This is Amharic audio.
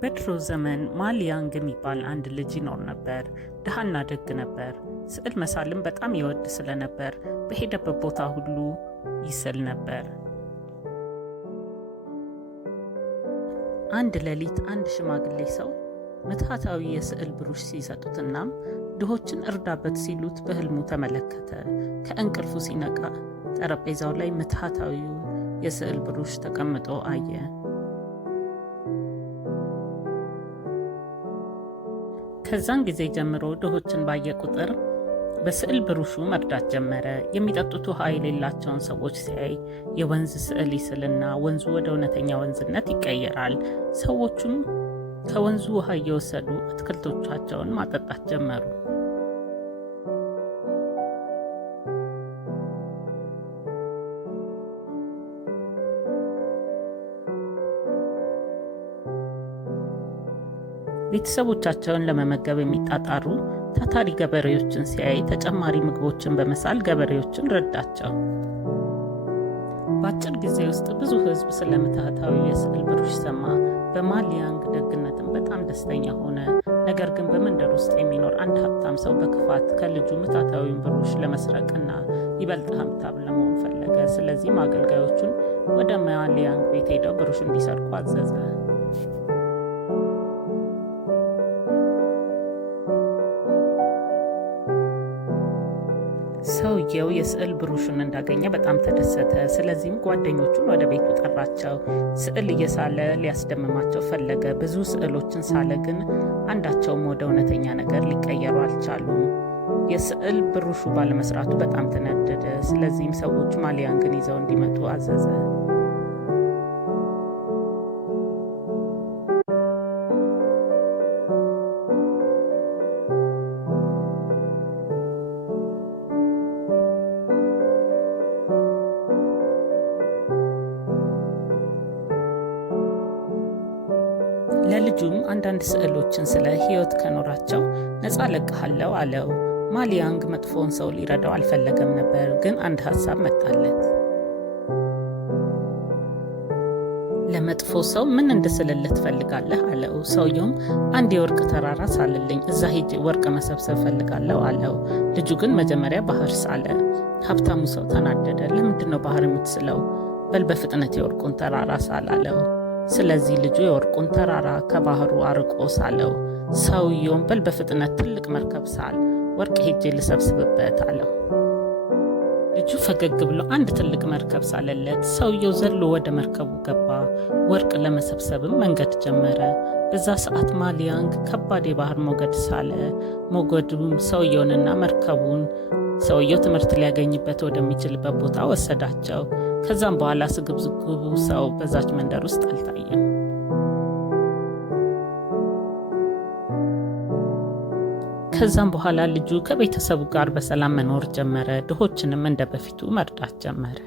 በድሮ ዘመን ማሊያንግ የሚባል አንድ ልጅ ይኖር ነበር። ድሃና ደግ ነበር። ስዕል መሳልም በጣም ይወድ ስለነበር በሄደበት ቦታ ሁሉ ይስል ነበር። አንድ ሌሊት አንድ ሽማግሌ ሰው ምትሃታዊ የስዕል ብሩሽ ሲሰጡትና ድሆችን እርዳበት ሲሉት በህልሙ ተመለከተ። ከእንቅልፉ ሲነቃ ጠረጴዛው ላይ ምትሃታዊው የስዕል ብሩሽ ተቀምጦ አየ። ከዛን ጊዜ ጀምሮ ድሆችን ባየ ቁጥር በስዕል ብሩሹ መርዳት ጀመረ። የሚጠጡት ውሃ የሌላቸውን ሰዎች ሲያይ የወንዝ ስዕል ይስልና ወንዙ ወደ እውነተኛ ወንዝነት ይቀየራል። ሰዎቹም ከወንዙ ውሃ እየወሰዱ አትክልቶቻቸውን ማጠጣት ጀመሩ። ቤተሰቦቻቸውን ለመመገብ የሚጣጣሩ ታታሪ ገበሬዎችን ሲያይ ተጨማሪ ምግቦችን በመሳል ገበሬዎችን ረዳቸው። በአጭር ጊዜ ውስጥ ብዙ ሕዝብ ስለ ምትሃታዊ የስዕል ብሩሽ ሰማ። በማሊያንግ ደግነትም በጣም ደስተኛ ሆነ። ነገር ግን በመንደር ውስጥ የሚኖር አንድ ሀብታም ሰው በክፋት ከልጁ ምትሃታዊውን ብሩሽ ለመስረቅና ይበልጥ ሀብታም ለመሆን ፈለገ። ስለዚህም አገልጋዮቹን ወደ ማሊያንግ ቤት ሄደው ብሩሽ እንዲሰርቁ አዘዘ። ሰውየው የስዕል ብሩሹን እንዳገኘ በጣም ተደሰተ። ስለዚህም ጓደኞቹን ወደ ቤቱ ጠራቸው። ስዕል እየሳለ ሊያስደምማቸው ፈለገ። ብዙ ስዕሎችን ሳለ፣ ግን አንዳቸውም ወደ እውነተኛ ነገር ሊቀየሩ አልቻሉም። የስዕል ብሩሹ ባለመስራቱ በጣም ተናደደ። ስለዚህም ሰዎች ማሊያንግን ይዘው እንዲመጡ አዘዘ። ለልጁም አንዳንድ ስዕሎችን ስለ ሕይወት ከኖራቸው ነፃ ለቅሃለው አለው። ማሊያንግ መጥፎውን ሰው ሊረዳው አልፈለገም ነበር፣ ግን አንድ ሐሳብ መጣለት። ለመጥፎ ሰው ምን እንድስልልህ ትፈልጋለህ አለው። ሰውየውም አንድ የወርቅ ተራራ ሳልልኝ፣ እዛ ሄጄ ወርቅ መሰብሰብ ፈልጋለሁ አለው። ልጁ ግን መጀመሪያ ባህር ሳለ። ሀብታሙ ሰው ተናደደ። ለምንድነው ባህር የምትስለው? በል በፍጥነት የወርቁን ተራራ ሳል አለው። ስለዚህ ልጁ የወርቁን ተራራ ከባህሩ አርቆ ሳለው። ሰውየውም በል በፍጥነት ትልቅ መርከብ ሳል፣ ወርቅ ሄጄ ልሰብስብበት አለው። ልጁ ፈገግ ብሎ አንድ ትልቅ መርከብ ሳለለት። ሰውየው ዘሎ ወደ መርከቡ ገባ። ወርቅ ለመሰብሰብም መንገድ ጀመረ። በዛ ሰዓት ማሊያንግ ከባድ የባህር ሞገድ ሳለ። ሞገዱም ሰውየውንና መርከቡን ሰውየው ትምህርት ሊያገኝበት ወደሚችልበት ቦታ ወሰዳቸው። ከዛም በኋላ ስግብግቡ ሰው በዛች መንደር ውስጥ አልታየም። ከዛም በኋላ ልጁ ከቤተሰቡ ጋር በሰላም መኖር ጀመረ። ድሆችንም እንደ በፊቱ መርዳት ጀመረ።